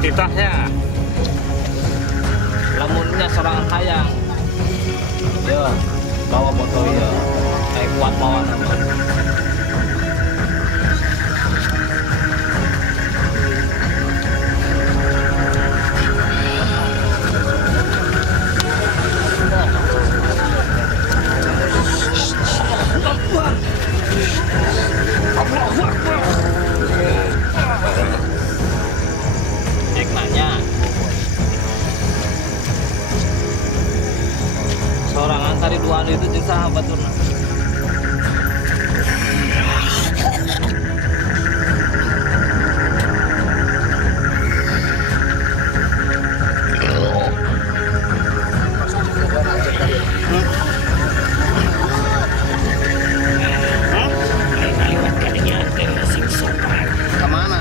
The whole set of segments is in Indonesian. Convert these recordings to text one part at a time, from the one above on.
titahnya. Lamunnya serangan hayang. Ya, bawa motor ya. Kayak kuat bawa nama. Hikmahnya sorangan tadi dua itu jeung sahabat turna. Kemana?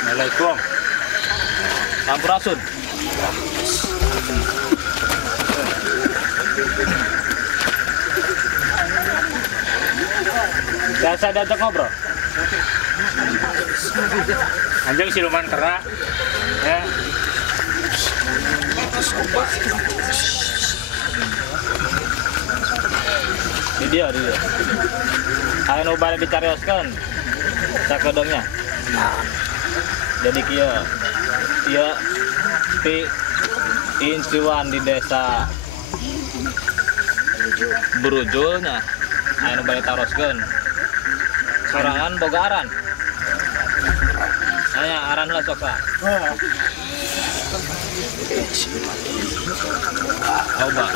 Assalamualaikum. Sampurasun. Biasa diajak ngobrol. Anjing siluman kera. Ya. Di dia. Ayo nu bari dicarioskeun. Sakedengnya. Jadi kieu ti incuan di desa Berujulnya. Ayo nu bari taroskeun. Sorangan boga aran. Aya aran lah sok sa. Coba.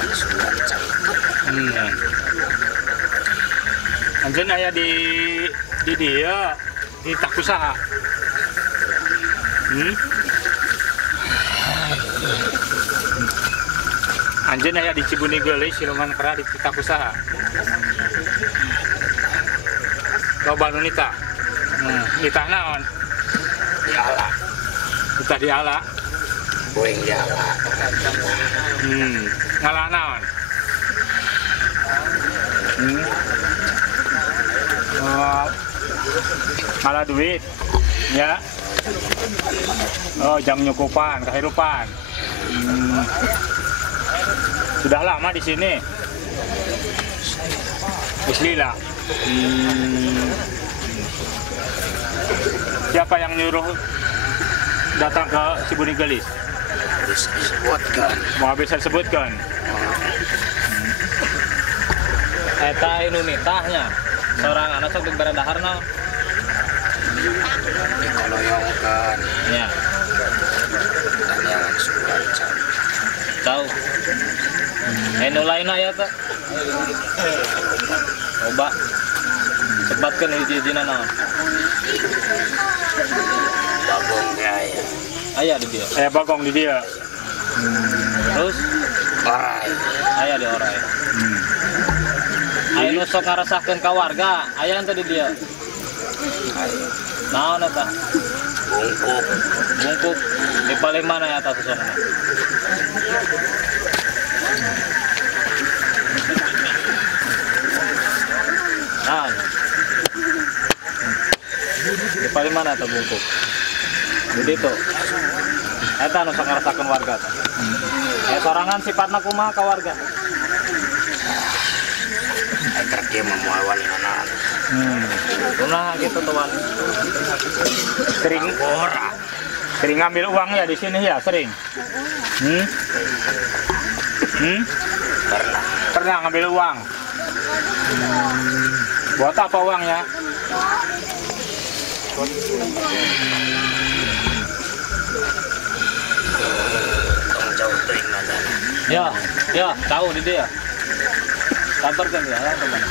Anjing aya di dia di takusaha. Anjing aya di Cibuni Geulis siluman kera di takusaha. Loba nu nita. Nita naon? Diala, Nita diala. boeng diala. Ngalah naon? Ngalah duit. Ya. Oh, jam nyukupan, kehidupan. Sudah lama di sini. Bismillah. Siapa yang nyuruh datang ke Cibuni Geulis? Bisa disebutkan. Mau bisa sebutkan? Eta inu nitahnya. Seorang anak sok di baradahar naon? Dikoloyongkan. Ya, Dan yang suaracan. tahu. Anu lain aya teh. Coba sebatkeun hiji-hijina naon? Bagong gaya. Aya di dia. Saya bagong di dia. Terus Orai. aya di orai. Aya nu sok ngarasakeun ka warga, aya ente di dia. Ayo. Naon eta? Bungkuk. Bungkuk di paling mana ya atas sana? Nah, di paling mana eta bungkuk? Jadi itu, eta nu sok ngarasakeun warga. Sorangan sifatna kumaha ka warga? Agar dia memuawan anak. Kunaha gitu tuan. Sering sering ngambil uang ya di sini ya, sering. Pernah ngambil uang. Buat apa uangnya? Jauh terima dan. Ya, tahu di dia. Kantor kan ya, teman.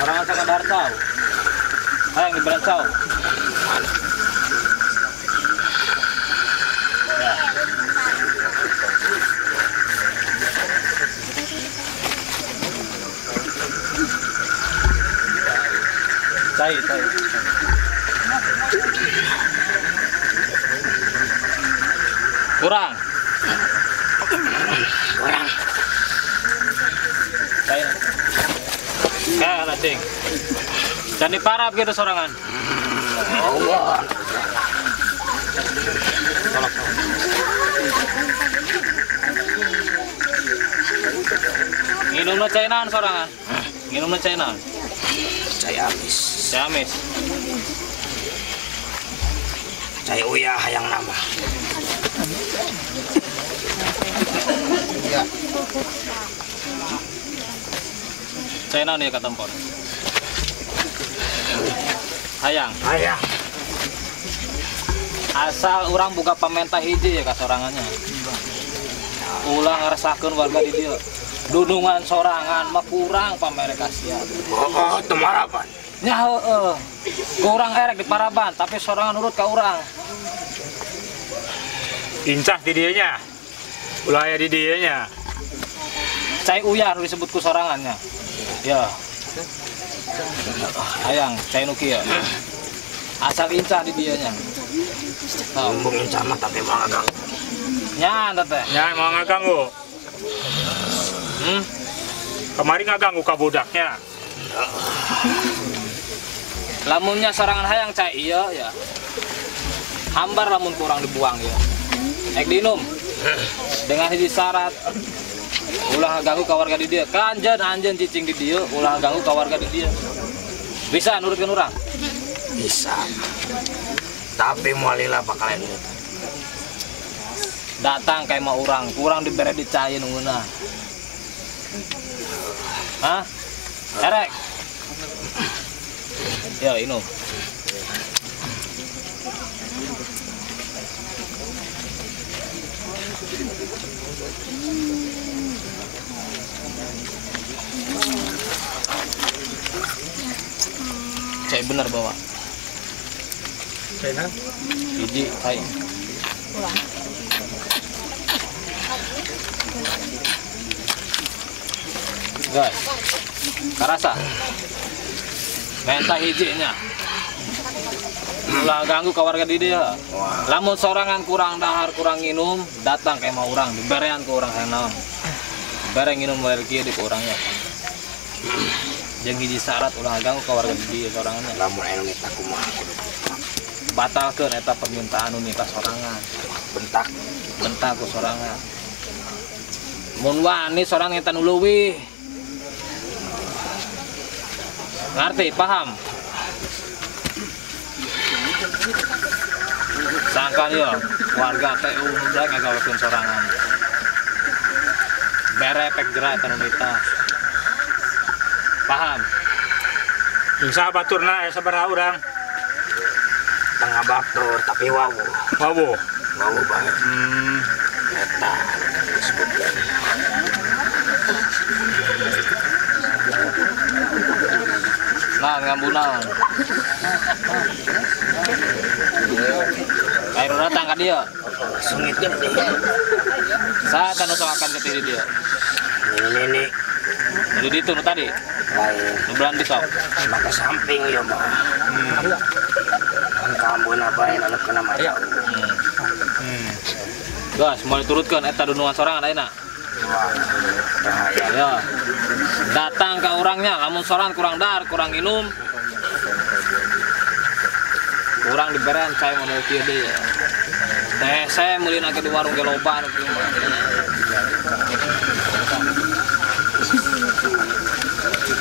Orang sekadar tahu. Hayang di berancau. Ya. Cai. Kurang. Cai. Cing. Dan diparap gitu sorangan. Allah. Tolak. Nginumna cainan sorangan. Nginumna cainan. Cai amis. Cai amis. Cai uyah yang nama. Cainan ya katempor. Hayang. Ayah. Asal orang buka pamentah hiji ya kasorangannya. Ulang ngerasakeun warga di dieu. Dunungan sorangan mah kurang pamere kasihan. Oh, temarapan. Nya heueuh. Kurang erek di Paraban tapi sorangan urut ka urang. Incah di dianya. Ulah aya di dianya. Cai uyah nu disebutku sorangannya. Ya. Hayang, cai nu kieu. Asal incah di dianya. Tah, Ngomongin sama tapi mau agak. nya teh. Nya mau ngaganggu. Hmm? Kemarin ngaganggu ka budaknya. Lamunnya sorangan hayang cai iya ya. Hambar lamun kurang dibuang ya. Ek dinum. Dengan hiji syarat ulah ganggu ka warga di dieu. Anjeun cicing di dieu ulah ganggu ka warga di dieu. Bisa nurutkeun urang? Bisa. Tapi mualila bakalan itu. Datang kayak mau urang, kurang dibere dicai nunguna. Hah? Erek. Ya, inum. Cai bener bawa. Cainan. Hiji, cai. Guys, karasa. Mentah hijinya. Ulah ganggu ke warga di dia. Lamun sorangan kurang dahar, kurang minum, datang kayak mau orang, diberean ke orang yang naon. Bareng minum air kieu di orangnya. Jeung hiji syarat ulah ganggu ke warga di dia sorangannya. Lamun anu nita kumaha. Batalkeun eta permintaan nu nikah sorangan. Bentak ku sorangan. Mun wani sorangan eta nu leuwih. Ngerti, paham? Sangkan ya, warga teh udah ngagawekeun sorangan. Berepek gerak eta nu nita. Paham? Insya baturna aya sabaraha urang. Tengah batur tapi wawu. Wawu. Wawu banget. Eta disebutkan. Nah, ngambunaon. Air datang ka dieu. Sungit gede. Saha nu sokakan ke diri dieu? Ini Di ditu nu tadi. lain. Nu belan disok. Maka samping ya mah. Kan kambun bae anu kena maya. Gas, mau diturutkeun eta dunungan sorangan ayeuna. Wah, bahaya. Ya. Datang ke orangnya, lamun sorangan kurang dar, kurang minum. Kurang diberean cai mau kieu deui. Teh saya meulina ke di warung ge loba anu kieu.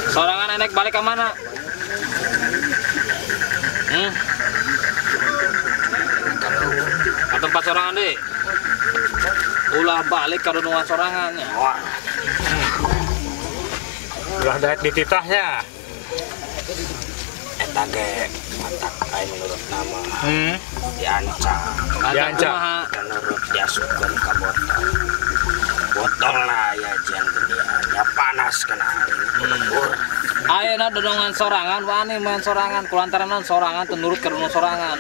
Sorangan enek balik ke mana? Ke tempat sorangan deh. Ulah balik ke dunungan sorangannya. Wah, Ulah daek di titahnya. eta ge matak ai menurut nama diancam. Diancam. Menurut diasupkeun ka botol. Botol lah ya jian geudian, nya panas kena aing. Ayeuna dodongan sorangan wani main sorangan kulantaran sorangan teu nurut ka sorangan.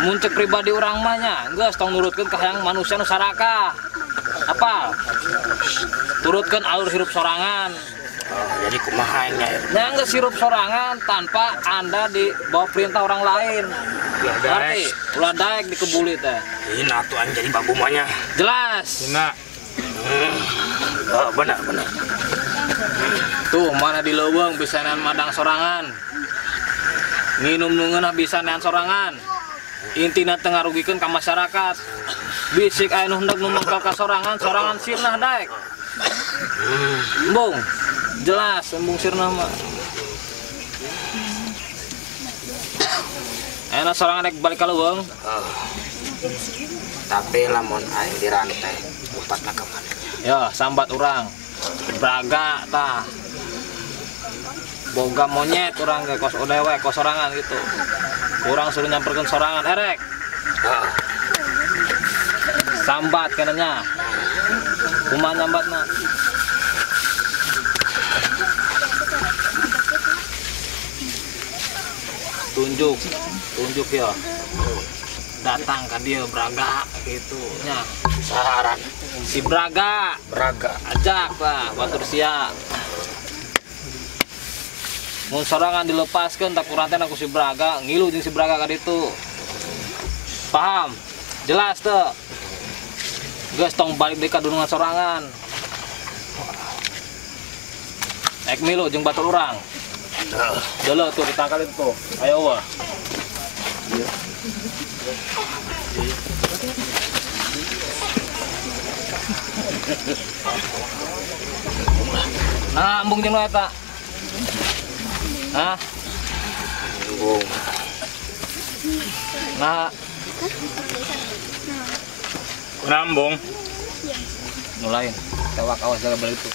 Mun cek pribadi urang mah nya geus tong nurutkeun ka hayang manusia nu sarakah. Apal? Turutkeun alur hirup sorangan. Jadi kumaha nya? Nya geus hirup sorangan tanpa Anda di bawah perintah orang lain. Berarti ulah daek dikebuli teh. Ini atuh an jadi babu mah nya. Jelas. Dina. Benar. Tuh mana di leuweung bisa nean madang sorangan. Nginum nu ngeunah bisa nean sorangan. Intina teu ngarugikeun ka masyarakat. Bisik aya nu hendak nu mangkal ka sorangan sirnah daek. Embung. Jelas embung sirnah mah. Enak sorangan rek balik ka leuweung. Tapi lamun aing dirantai upatna ka mana? Ya, sambat urang. Braga tah. Boga monyet urang ge kos odewe kos sorangan gitu. Urang suruh nyamperkeun sorangan erek. Sambat kenanya. Kumaha nyambatna? Tunjuk ya. Datang ke dia Braga gitu nya. Saharan Si Braga ajak lah batur sia. Mun sorangan dilepaskeun tak kurang teh ku si Braga ngilu jeung si Braga ka ditu. Paham? Jelas teu? Geus tong balik deui ka dunungan sorangan. Ek milu jeung batur urang. Deuleu tuh ditangkal itu. Ayo wah. Nah, embung jeung eta. Hah? embung. Nah, Nambung. mulain. Tewak awas jaga balik itu.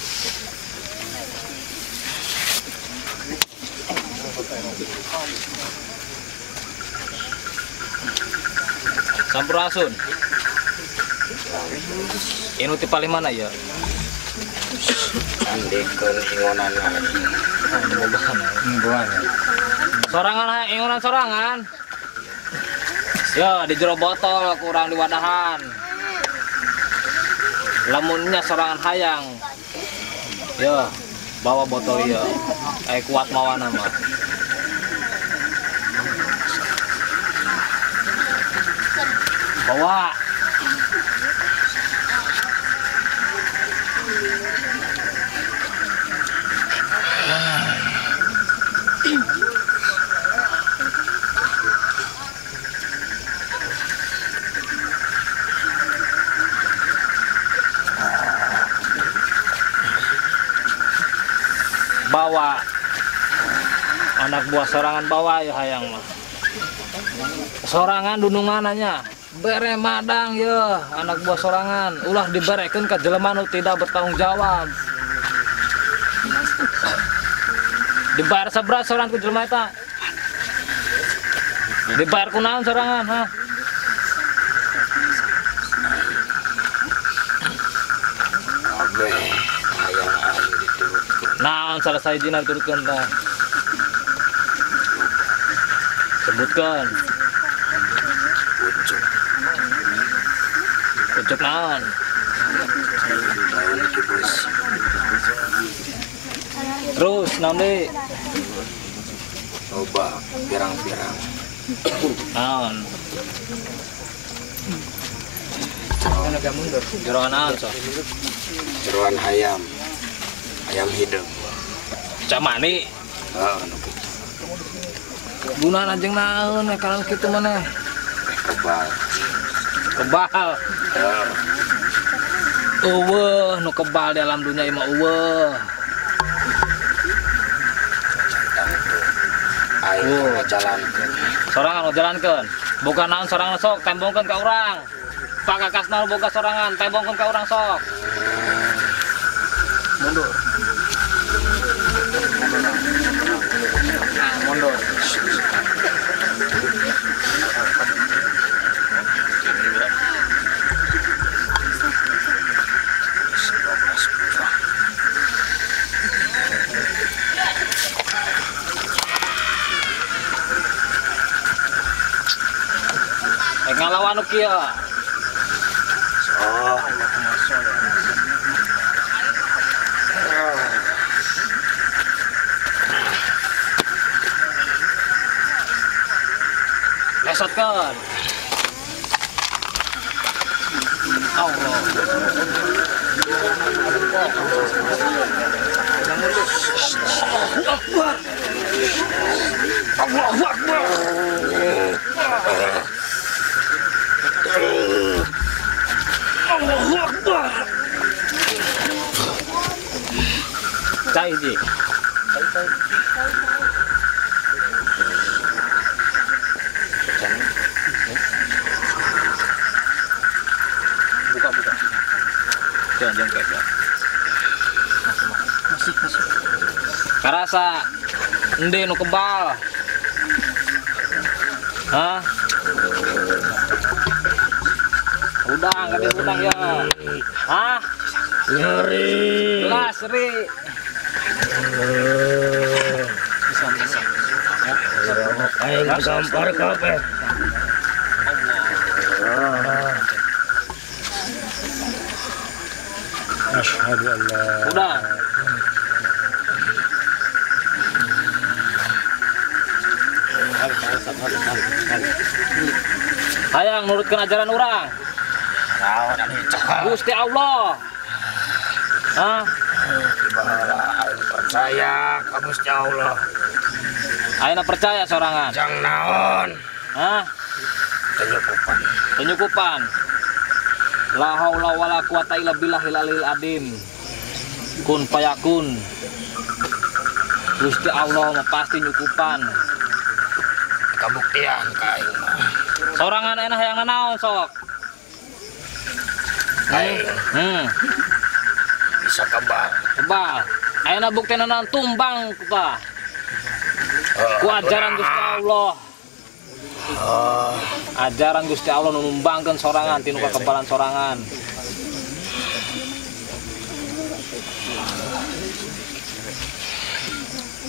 Sampurasun. Ini ti paling mana ya? Andikeun ingonan lagi. Sorangan ingunan sorangan. Ya di jero botol kurang di wadahan. Lamunnya sorangan hayang. Ya bawa botol ya. Kuat mawana mah. Bawa. Bawa anak buah sorangan bawa ya hayang mah. Sorangan dunungananya bere madang ya anak buah sorangan ulah diberekeun ka jelema nu tidak bertanggung jawab. Dibayar sabaraha sorangan ku jelema eta? Dibayar kunaon sorangan ha? Abe hayang aing diturutkeun. Naon salah sahijina diturutkeun tah? Sebutkeun. Ucuk. Ucuk naon? Daun iki bos. Terus naon deui? Coba pirang-pirang. Naon? Jeroan naon so? Jeroan hayam. Ayam hidung. Cak mani? Nu kitu. Gunaan anjing naon kalau kitu maneh? Kebal. Kebal. Eueuh nu kebal di alam dunia ieu mah eueuh. Aing ngajalankeun. Sorangan ngajalankeun. Bukan naon sorangan sok tembongkeun ka urang. Pakakasna boga sorangan tembongkeun ka urang sok. Mundur. Mundur. kieu. Oh. Lesotkeun. Allah. Allahu Akbar. Allahu Akbar. Cai ji. Buka. Jangan kayak. Masih. Karasa ende nu kebal. Hah? Udang, gede udang ya. Hah? Nyeri. Belas, Ri. Aing gampar kabeh. Asyhadu an la Udah. Hayang nurutkan ajaran orang. Naon anu cakap. Gusti Allah. Hah? Aing percaya ka Gusti Allah. Ayeuna percaya sorangan. Jang naon? Hah? Penyukupan. Penyukupan. La haula wala quwata illa billahil aliyil adim. Kun fayakun. Gusti Allah mah pasti nyukupan. Kabuktian ka aing mah. Sorangan enak yang nanaon sok. Aing bisa kebal. Kebal. Ayeuna bukti nanaon tumbang kita. Ku ajaran Gusti Allah. Ajaran Gusti Allah nu numbangkeun sorangan tinu kakebalan sorangan.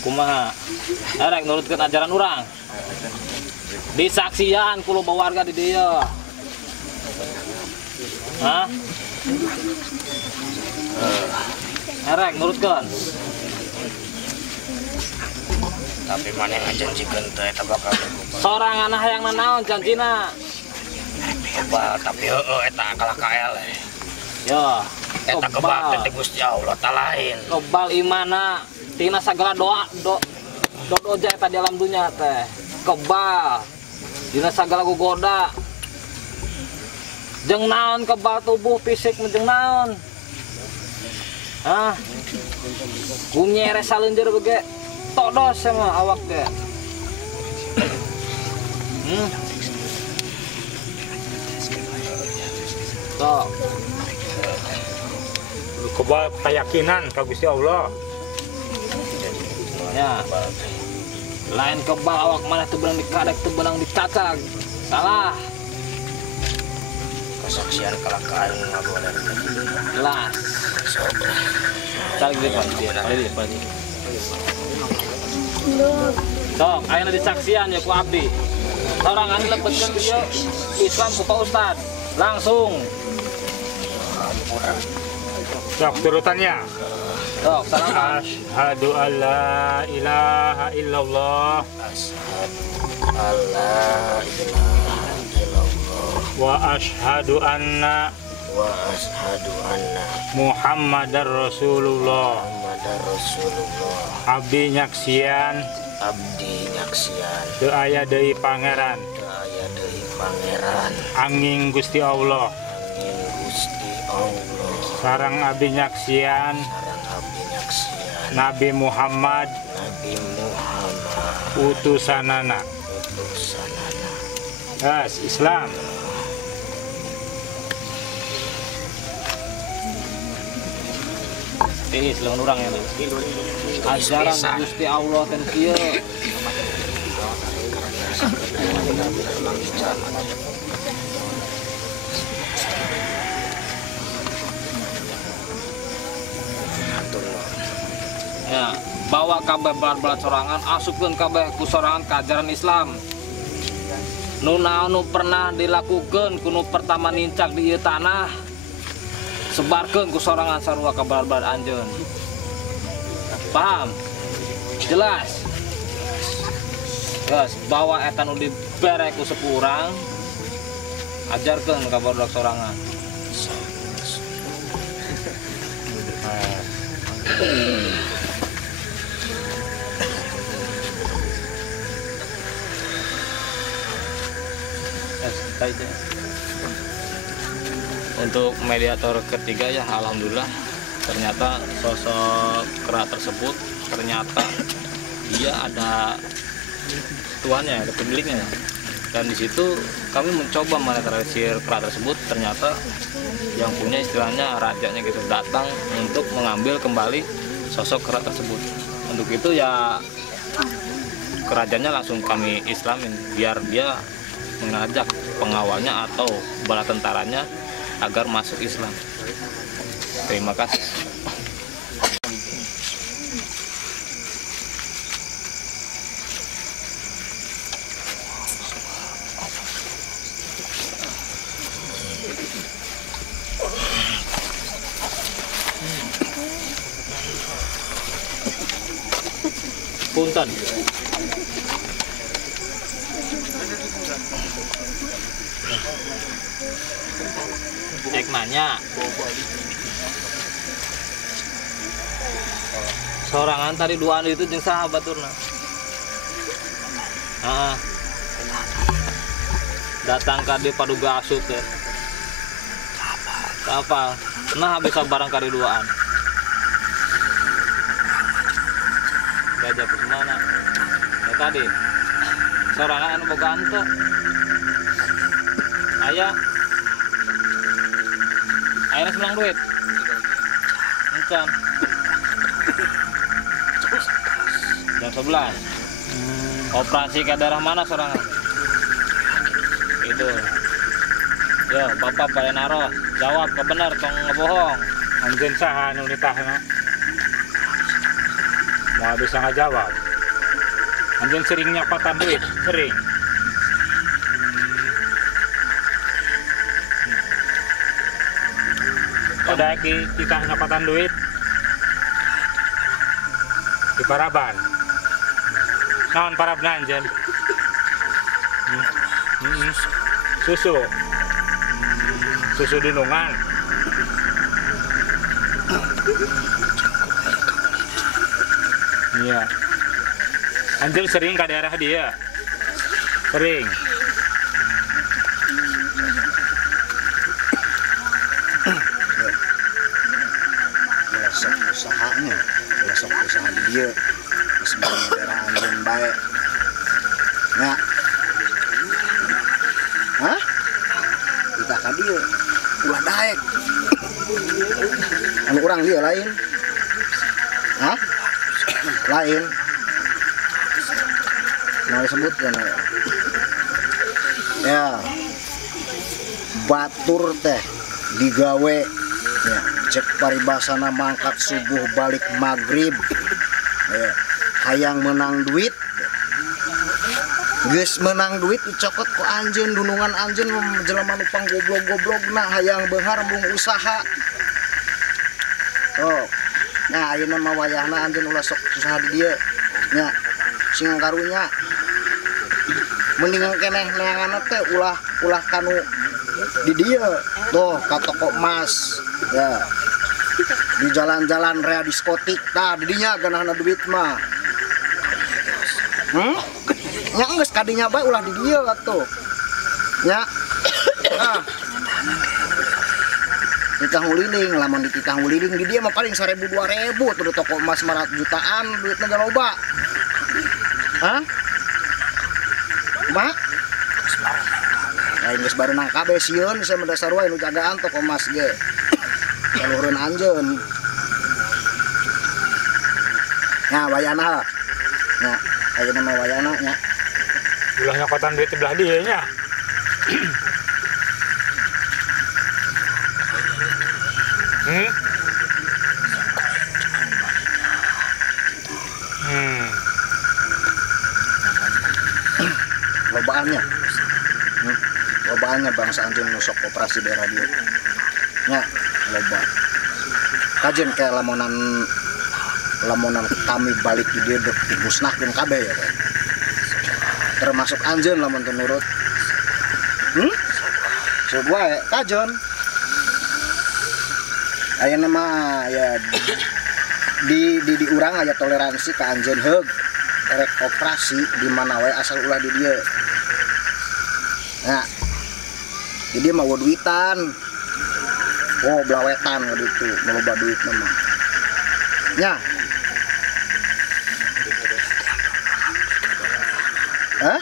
Kumaha? Erek nurutkeun ajaran urang. Disaksian kulo bawarga di dieu. Hah? Erek nurutkeun. Tapi mana yang ngajanjikeun teh eta bakal cukup. Sorangan hayang nanaon janjina. Kebal tapi heueuh eta kalah ka ele. Ya, Eta kebal teh Gusti Allah ta lain. kebal imana tina sagala doa doja eta di alam dunia teh. Kebal dina sagala gogoda. Jeung naon kebal tubuh fisik jeung naon? Hah? Kunyere salenjeur bege todos sama awak teh. Sok. kebal keyakinan ka Gusti Allah. Ya. Lain kebal awak mana teu beunang dikadek teu beunang dicacag. Salah. Kesaksian kalah ka aing mah boleh. Jelas. Cari di depan dia, di depan. Sok, ayeuna disaksian ya ku abdi. Sorangan lebetkeun dia Islam ku Pak Ustad. Langsung. Sok turutannya. Sok, salaman. Asyhadu an la ilaha illallah Asyhadu alla ilaha illallah wa asyhadu anna Muhammadar Rasulullah. Muhammadar Rasulullah. Abdi nyaksian Abdi nyaksian teu aya deui pangeran teu aya deui pangeran anging Gusti Allah. angin Gusti Allah. Sareng abdi nyaksian Sareng abdi nyaksian Nabi Muhammad Nabi Muhammad utusanana. utusanana. Yes, Islam. Ini selalu orang ya. Ajaran Gusti Allah kan kieu. Ya, bawa kabeh belat-belat sorangan, asupkeun kabeh ku sorangan ke ajaran Islam. nu pernah dilakukan kuno pertama nincak di ieu tanah sebarkeun ku sorangan sarua ka balar anjeun. Paham? Jelas? Geus bawa eta nu dibere ku sepurang ajarkeun ka barudak sorangan. Untuk mediator ketiga ya alhamdulillah ternyata sosok kera tersebut ternyata dia ada tuannya, ada pemiliknya, dan di situ kami mencoba menetralisir kera tersebut. Ternyata yang punya istilahnya rajanya gitu datang untuk mengambil kembali sosok kera tersebut. Untuk itu ya kerajanya langsung kami islamin biar dia mengajak pengawalnya atau bala tentaranya agar masuk Islam. Terima kasih. Punten. Ekmanya sorangan tadi duaan itu jeung saha baturna. Datang ka di paduga asup teh. Apa? Nah bisa barang kari duaan. Gajah ke mana? Ya tadi sorangan anu boga anteu. Aya akhirnya senang duit encan jam 11 operasi ke daerah mana sorangan itu yo bapak pada naros jawab ke bener tong ngebohong Anjeun saha anu nitahna mau bisa ngajawab. Anjeun sering nyapatan duit sering. Udah kita nyapatan duit di Paraban. Naon Paraban anjeun? Susu dunungan. Iya. Anjeun sering ke daerah dia. Sering. Usahanya, besok usaha di dia, sebenarnya daerah anjing baik. Ya, hah? Kita kan dia, ulah daek. Anu orang dia lain, hah? Lain. Mau disebutkan ya, batur teh digawe. Ya. Cek paribasana mangkat subuh balik maghrib ya. Hayang menang duit geus menang duit dicokot ku anjeun dunungan anjeun jelema nu panggoblok-goblokna hayang beunghar mung usaha. Oh nah ayeuna mah wayahna anjeun ulah sok usaha di dieu nya sing karunya mendingan keneh neanganna teh ulah kanu di dieu tuh ka toko emas ya di jalan-jalan rea diskotik tah didinya ganahna duit mah nya geus kadinya bae ulah di dieu atuh nya nah titah nguliling lamun di titah nguliling di dia mah paling 1.000 2.000 tuh di toko emas 500 jutaan duitna gak loba hah mak lain geus barenang kabeh sieun saya mendasar wae nu jagaan toko emas ge salureun anjeun. Nah, wayana. Nya, ayeuna mah wayana nya. Ulah nyokotan duit belah dieu nya. Lobaannya. nya bangsa anjeun nusok operasi daerah dia nya loba kajen kayak lamunan kami balik di dia dek dimusnahkeun kabeh ya kan termasuk anjeun lamun teu nurut sok wae kajen ayeuna mah ya di urang aya toleransi ka anjeun heug rek operasi di mana wae asal ulah di dieu. Nah, di dieu mah duitan. Oh, blawetan gitu, meloba duit mah. Nya. Hah?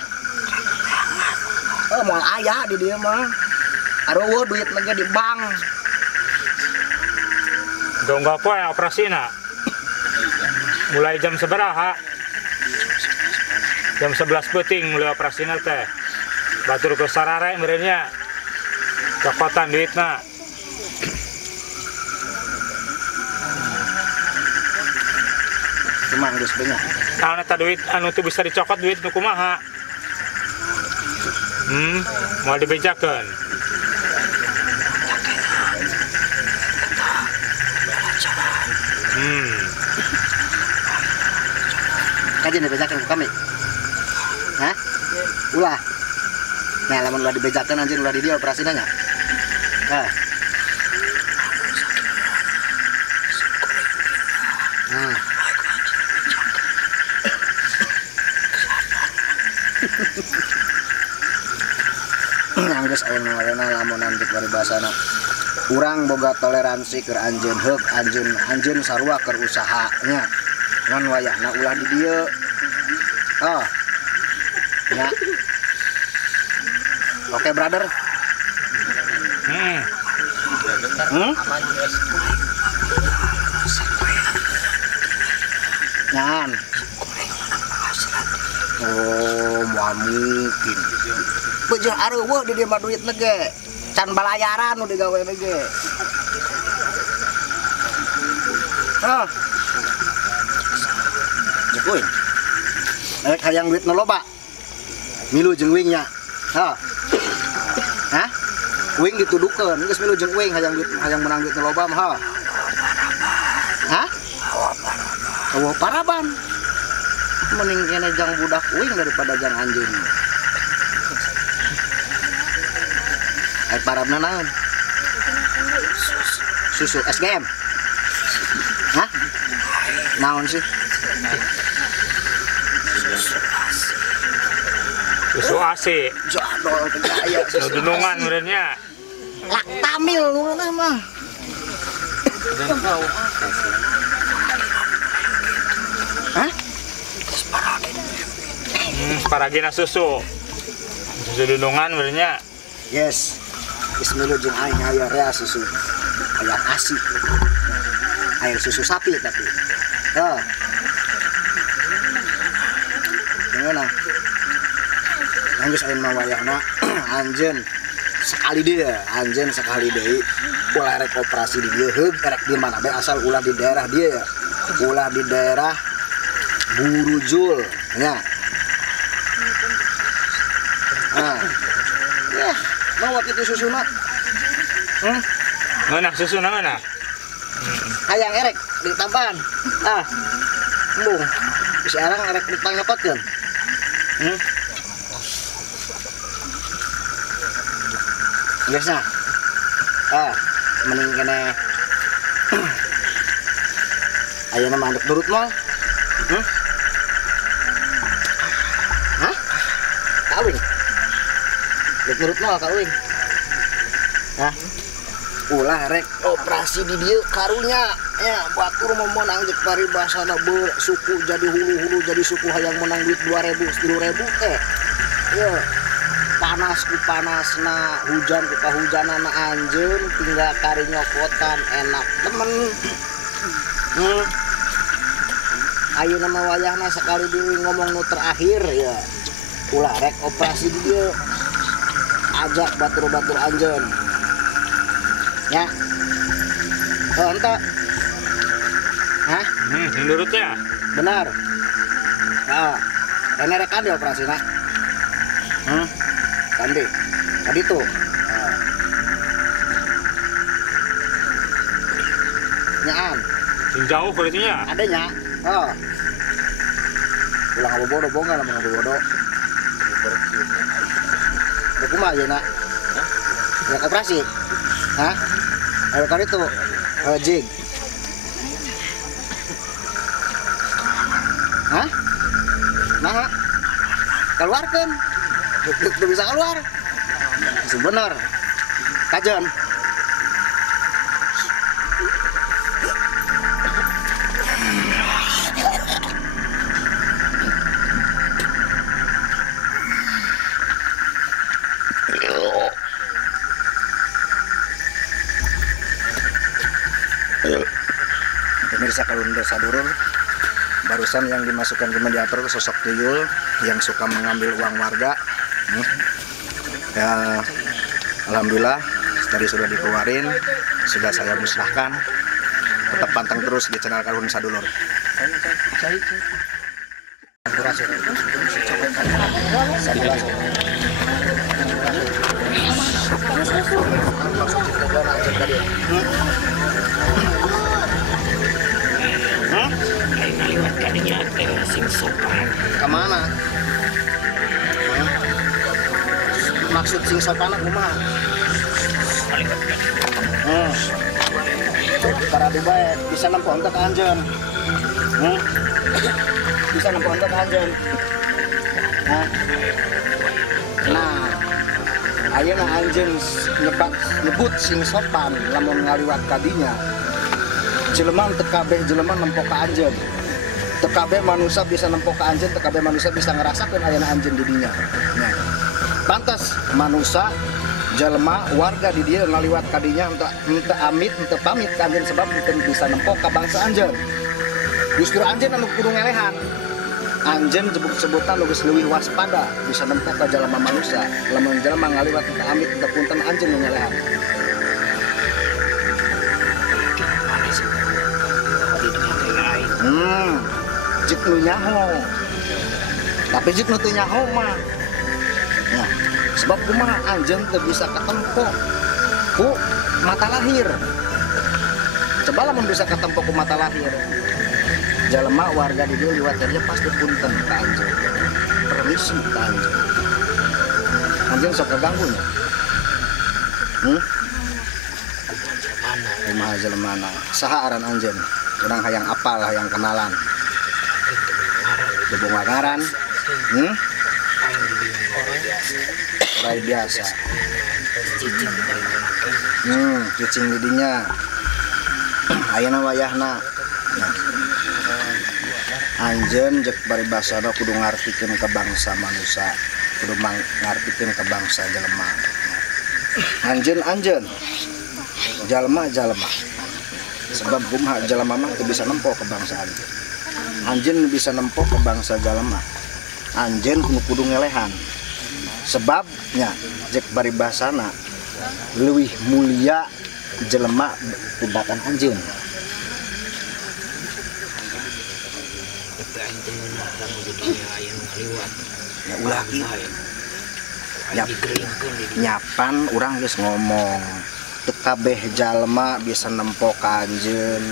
Oh, moal aya di dieu mah. Aduh, duit mah di bank. Dongga poe operasina. Mulai jam sabaraha? Jam 11 peuting mulai operasina teh. Batur ke sarare merenya. Cokotan duitna. Cuma geus banyak. Nah, eta duit anu teu bisa dicokot duit nu kumaha? Mau dibejakeun. Kajian dibejakeun ku kami. Hah? Ulah. Nah, lamun ulah dibejakeun anjeun ulah di dieu operasina nya. Nah. Anggeus aya ngawarna lamun anjeun paribasana. Urang boga toleransi keur anjeun heug anjeun sarua keur usaha nya. Ngan wayahna ulah di dieu. Oh. Ya. Oke, brother. Nyan. Oh, moal mungkin. Beujeuh areueuh di dieu mah duitna ge. Can balayaran nu digawe ge. Ah. Jekuin. Rek hayang duit nu loba. Milu jeung wing nya. Hah. Hah? Wing ditudukeun, geus milu jeung wing hayang menang duit nu loba mah. Hah? Eueuh paraban. Mending kene jang budak wing daripada jang anjeun. Ai parabna naon? Susu SGM. Hah? Naon sih? Susu AC. Jadol teh aya Nu dunungan merenya. Laktamil nu mah. Hah? Paragina susu. Susu dunungan merenya. Yes. Bismillah jeung aing aya rea susu. Aya ASI. Air susu sapi tapi. Hah. Gimana? Anggeus ayeuna mah wayahna anjeun sekali deui ulah rek operasi di dieu heug rek di mana bae asal ulah di daerah dia ya. Ulah di daerah Burujul nya. Ah. Ya, mau kitu susuna. Mana susuna mana? Hayang erek di tambahan. Ah. Embung. Bisa arang erek dipangnyokotkeun. Biasa. Ah, mending kene. Ayeuna mah andek nurut moal. Hah? Kawin. Dek nurut moal kawin. Hah? Ulah rek operasi di dieu karunya ya batur meunang jeung paribasana beur suku jadi hulu-hulu jadi suku hayang menang duit 2.000 3.000 ya panas ku panasna hujan ku kahujanana anjeun tinggal kari nyokotan enak temen. Ayeuna mah wayahna sakali deui ngomong nu terakhir ya ulah rek operasi di dieu ajak batur-batur anjeun ya. Oh, ente. Hah? Menurutnya? Benar. Nah, ini rekan di operasi nak. Kandi. Tadi tuh. nyaan. Sing jauh kulitnya. Adanya. Oh. Ulang abo bodo bonga lamun abo bodo. Aku mah ya nak. Ya operasi. Hah? Ada kali itu jig. Hah? Nah, keluarkan. Tuh bisa keluar. Sebenar. Kajian. Pemirsa Kalunda Sadurur, barusan yang dimasukkan ke mediator sosok tuyul yang suka mengambil uang warga. Ya, alhamdulillah tadi sudah dikeluarin, sudah saya musnahkan. Tetap pantang terus di channel Kalunda Sadulur. Kemana? Maksud sing sopan kumaha? Karena bae bisa nempo untuk anjeun. Bisa nempo untuk anjeun. Nah, ayeuna anjeun nyebut sing sopan lamun ngaliwat kadinya. Jelema teu kabeh jelema nempo ka anjeun. Teu kabeh manusia bisa nempo ka anjeun, teu kabeh manusia bisa ngerasakeun ayeuna anjeun di dinya. Nah, pantas manusia jelema warga di dia ngaliwat kadinya untuk amit untuk pamit ke anjeun sebab mungkin bisa nempo ka bangsa anjeun. Justru anjeun anu kudu ngelehan. Anjeun sebut-sebutan geus leuwih waspada bisa nempo ka jelema manusia. Lamun jelema ngaliwat untuk amit untuk punten anjeun nu ngelehan. Jik nu nyaho. Tapi jik nu teu nyaho mah. Nah, sebab kumaha anjeun teu bisa katempo ku mata lahir. Coba lamun bisa katempo ku mata lahir. Jalema warga di dieu liwat aja pasti punten ka anjeun. Permisi ka anjeun. Anjeun sok kaganggu nya. Kumaha jelemana? Saha aran anjeun? Urang hayang apal, hayang kenalan. Bebong ngaran. Orang biasa. Cicing didinya. Ayeuna wayahna. Anjeun jek paribasana kudu ngartikeun ka bangsa manusia, kudu ngartikeun ka bangsa jelema. Anjeun jalma. Sebab kumaha jalma mah teu bisa nempo ke bangsa anjeun. Anjeun bisa nempo ke bangsa jalma. Anjeun kudu ngelehan. Sebabnya jek paribasana leuwih mulia jelema tibatan anjeun. Ya ulah nyapan urang geus ngomong teu kabeh jalma bisa nempo ka anjeun,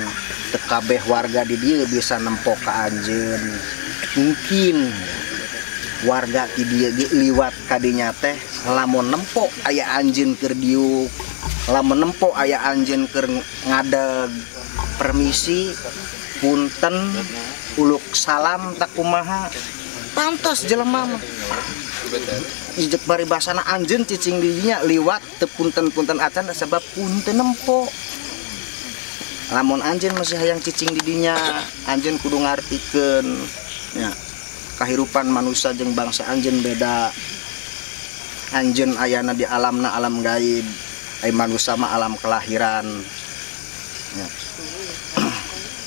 teu kabeh warga di dieu bisa nempo ka anjeun. Mungkin warga di dieu liwat kadinya teh lamun nempo aya anjeun keur diuk, lamun nempo aya anjeun keur ngadeg permisi punten uluk salam tak kumaha pantos jelema mah ijek paribasana anjeun cicing didinya liwat teu punten-punten acan sebab punten nempo. Lamun anjeun masih hayang cicing didinya anjeun kudu ngartikeun nya kahirupan manusia jeung bangsa anjeun beda. Anjeun ayana di alamna alam gaib, ai manusia mah alam kelahiran nya.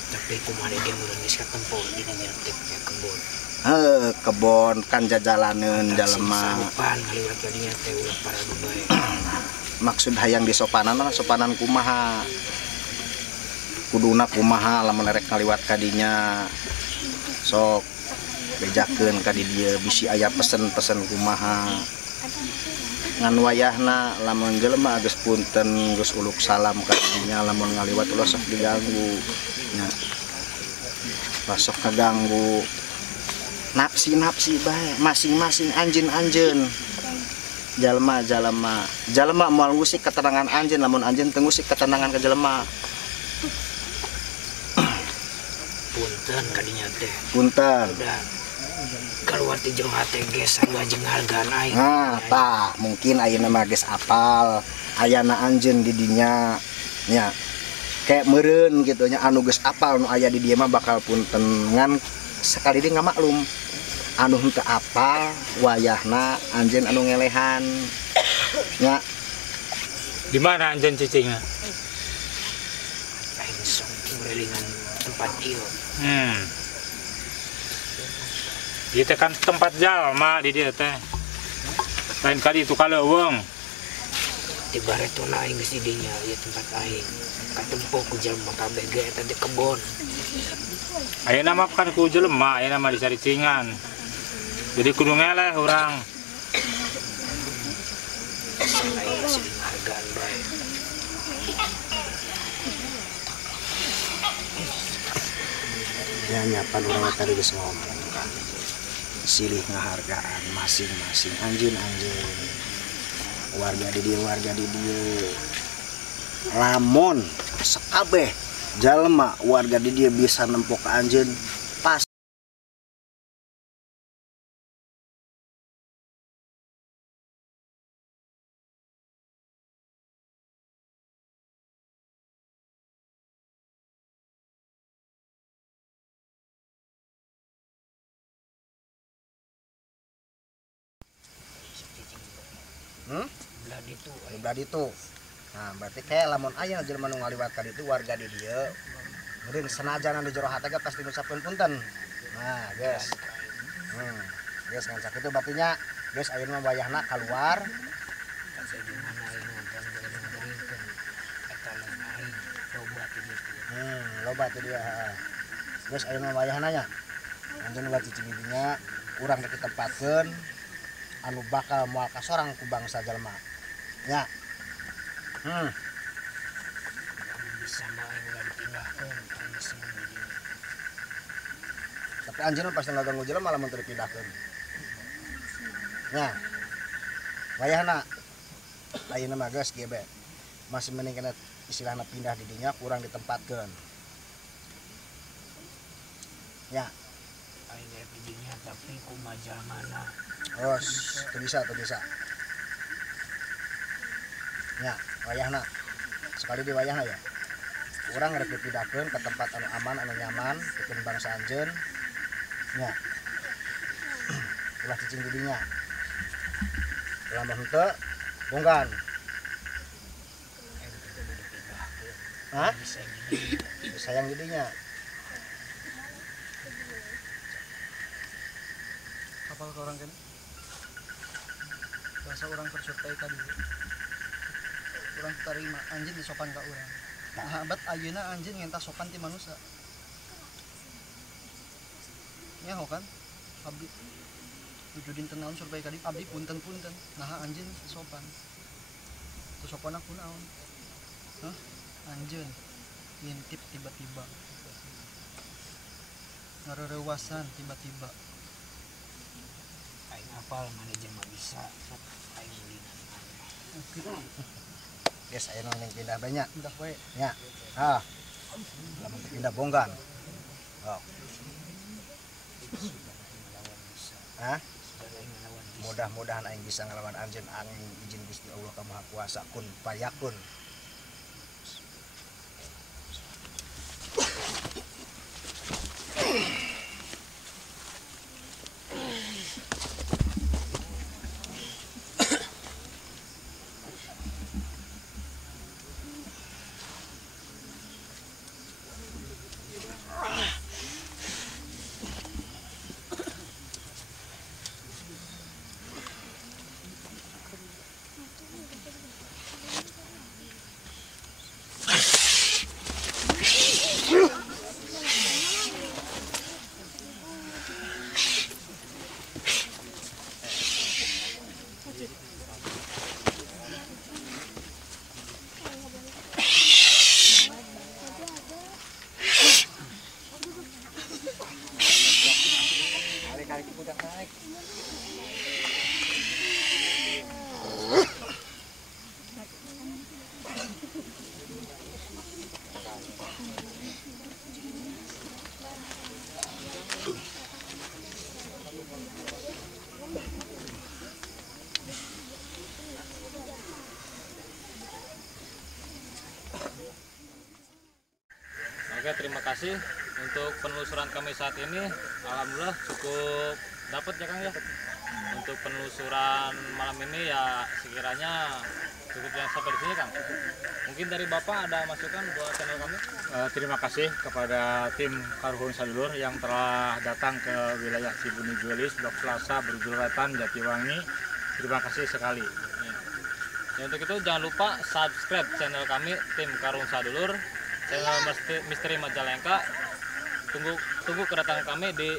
Tapi kumaha dia mun geus katempo di dinya teh kebon. Kebon kan jajalaneun jalema. Maksud hayang disopanan sopanan kumaha? Kuduna kumaha lamun rek ngaliwat kadinya. Sok bejakeun ka di dieu bisi aya pesen-pesen kumaha. ngan wayahna lamun jelema geus punten geus uluk salam ka dinya lamun ngaliwat ulah sok diganggu nya sok kaganggu nafsi bae masing-masing anjeun jalma moal ngusik ketenangan anjeun lamun anjeun teu ngusik ketenangan ka jelema. Punten kadinya teh. Punten. Udah keluar ti jeung hate geus sarua jeung hargaan aing. Nah, tah mungkin ayeuna mah geus apal ayana anjeun di dinya nya. Kayak meureun gitu nya anu geus apal nu aya di dieu mah bakal punten ngan sekali dia ngamaklum anu henteu apal wayahna anjeun anu ngelehan nya. Di mana anjeun cicingna? Aing sok ngeurelingan tempat ieu. Ieu teh kan tempat jalma di dieu teh. Lain kali itu kaleuweung. Di baretona aing geus di dinya ieu tempat aing. Katempo ku jalma kabeh ge eta di kebon. Ayeuna mah kan ku jelema, ayeuna mah disaricingan. Jadi kudu ngeleh urang. Aing masih hargaan bae. Ya nyapan urang tadi geus ngomong kan. Silih ngahargaan masing-masing anjeun warga di dieu lamun sakabeh jalma warga di dieu bisa nempok ka anjeun pas belah ditu. Nah, berarti kayak lamun aya jelema nu ngaliwat ka ditu warga di dieu. Meureun senajan anu jero hate ge pasti ngucapkeun punten. Nah, geus. Geus ngan sakitu berarti nya geus ayeuna mah wayahna kaluar. Kasih di mana aing ngomong ngeureun eta lain aing loba ti ditu. Loba ti dia. Geus ayeuna mah wayahna nya. Anjeun ulah cicing dinya urang teh ditempatkeun anu bakal moal kasorang ku bangsa jalma. Ya. Bisa mah aing ulah dipindahkeun aing geus seneng di dieu. Tapi anjeun pasti ngaganggu jelema lamun teu dipindahkeun. Nya. Wayahna ayeuna mah geus kieu be. Masih mending kana istilahna pindah di dinya kurang ditempatkeun. Ya. Aing rek di dinya tapi kumaha mana. Terus, teu bisa. Ya, wayahna. Sekali di wayahna ya. Urang rek dipindahkeun ke tempat anu aman, anu nyaman, pikeun bangsa anjeun. Nya. Ulah cicing di dinya. Lamun henteu bonggan. Hah? Sayang di dinya. Kapal ke orang kan bahasa orang tersupai ka dulu orang terima anjing di sopan ka orang nah bat ayeuna anjing ngentas sopan ti manusia nyaho kan abdi tujuh dinten naon survei ka abdi punten nah anjing sopan tu sopan aku naon anjing ngintip tiba-tiba ngarerewasan tiba-tiba Aing apal manajer mah bisa sok aing lina. Geus ayeuna ning pindah banyak. udah we Nya. Lamun pindah bonggan. Mudah-mudahan aing bisa ngelawan anjeun angin izin Gusti Allah ka Maha Kuasa kun fayakun. Oke, terima kasih untuk penelusuran kami saat ini. Alhamdulillah cukup dapat ya Kang ya. Untuk penelusuran malam ini ya sekiranya cukup yang sampai di sini Kang. Mungkin dari Bapak ada masukan buat channel kami? Terima kasih kepada tim Karhun Sadulur yang telah datang ke wilayah Cibuni Jualis, Blok Plaza, Berjuletan, Jatiwangi. Terima kasih sekali. Ya, untuk itu jangan lupa subscribe channel kami tim Karhun Sadulur, channel Misteri Majalengka. Tunggu kedatangan kami di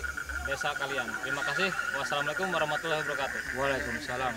desa kalian. Terima kasih. Wassalamualaikum warahmatullahi wabarakatuh. Waalaikumsalam.